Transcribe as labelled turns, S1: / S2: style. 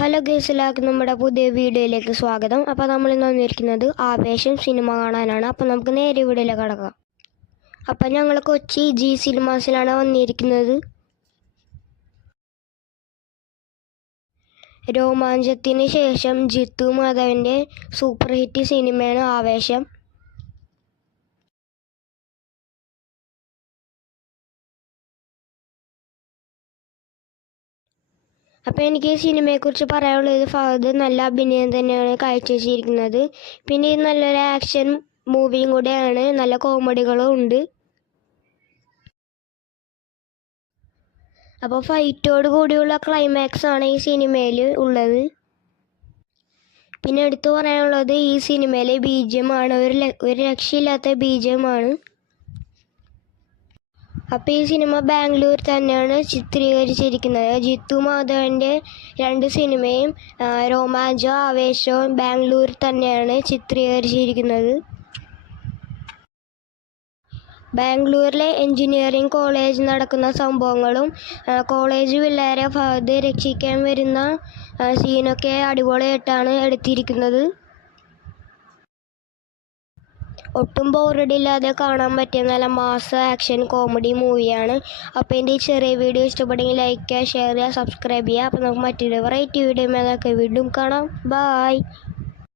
S1: Hello guys എല്ലാവർക്കും നമ്മുടെ പുതിയ വീഡിയോയിലേക്ക് സ്വാഗതം. അപ്പോൾ നമ്മൾ ഇന്ന് വന്നിരിക്കുന്നത് ആവേശം സിനിമ കാണാനാണ്. അപ്പോൾ നമുക്ക് നേരെ വീഡിയോയിലേക്ക് കടക്കാം. അപ്പം ഞങ്ങൾ കൊച്ചി ജി സിനിമാസിലാണ് വന്നിരിക്കുന്നത്. രോമാഞ്ചത്തിന് ശേഷം ജിത്തു മാധവന്റെ സൂപ്പർ ഹിറ്റ് സിനിമയാണ് ആവേശം. അപ്പോൾ എനിക്ക് ഈ സിനിമയെക്കുറിച്ച് പറയാനുള്ളത് ഫഹദ് നല്ല അഭിനയം തന്നെയാണ് കാഴ്ചവെച്ചിരിക്കുന്നത്. പിന്നെ ഇത് നല്ലൊരു ആക്ഷൻ മൂവിയും കൂടെയാണ്. നല്ല കോമഡികളും ഉണ്ട്. അപ്പോൾ ഫൈറ്റോട് കൂടിയുള്ള ക്ലൈമാക്സ് ആണ് ഈ സിനിമയിൽ ഉള്ളത്. പിന്നെ എടുത്തു പറയാനുള്ളത് ഈ സിനിമയിലെ ബീജമാണ്. ഒരു ഒരു രക്ഷയില്ലാത്ത ബീജമാണ്. അപ്പോൾ ഈ സിനിമ ബാംഗ്ലൂർ തന്നെയാണ് ചിത്രീകരിച്ചിരിക്കുന്നത്. ജിത്തു മാധവന്റെ രണ്ട് സിനിമയും രോമാഞ്ചോ ആവേശവും ബാംഗ്ലൂർ തന്നെയാണ് ചിത്രീകരിച്ചിരിക്കുന്നത്. ബാംഗ്ലൂരിലെ എഞ്ചിനീയറിംഗ് കോളേജ് നടക്കുന്ന സംഭവങ്ങളും കോളേജ് പിള്ളേരെ ഫഹദ് രക്ഷിക്കാൻ വരുന്ന സീനൊക്കെ അടിപൊളിയായിട്ടാണ് എടുത്തിരിക്കുന്നത്. ഒട്ടും ബോറടില്ലാതെ കാണാൻ പറ്റിയ നല്ല മാസ് ആക്ഷൻ കോമഡി മൂവിയാണ് അപ്പോൾ എന്റെ ഈ ചെറിയ വീഡിയോ ഇഷ്ടപ്പെട്ടെങ്കിൽ ലൈക്ക് ചെയ്യുക ഷെയർ ചെയ്യുക. സബ്സ്ക്രൈബ് ചെയ്യുക അപ്പോൾ നമുക്ക് മറ്റൊരു വെറൈറ്റി വീഡിയോ മേലൊക്കെ വീണ്ടും കാണാം. ബായ്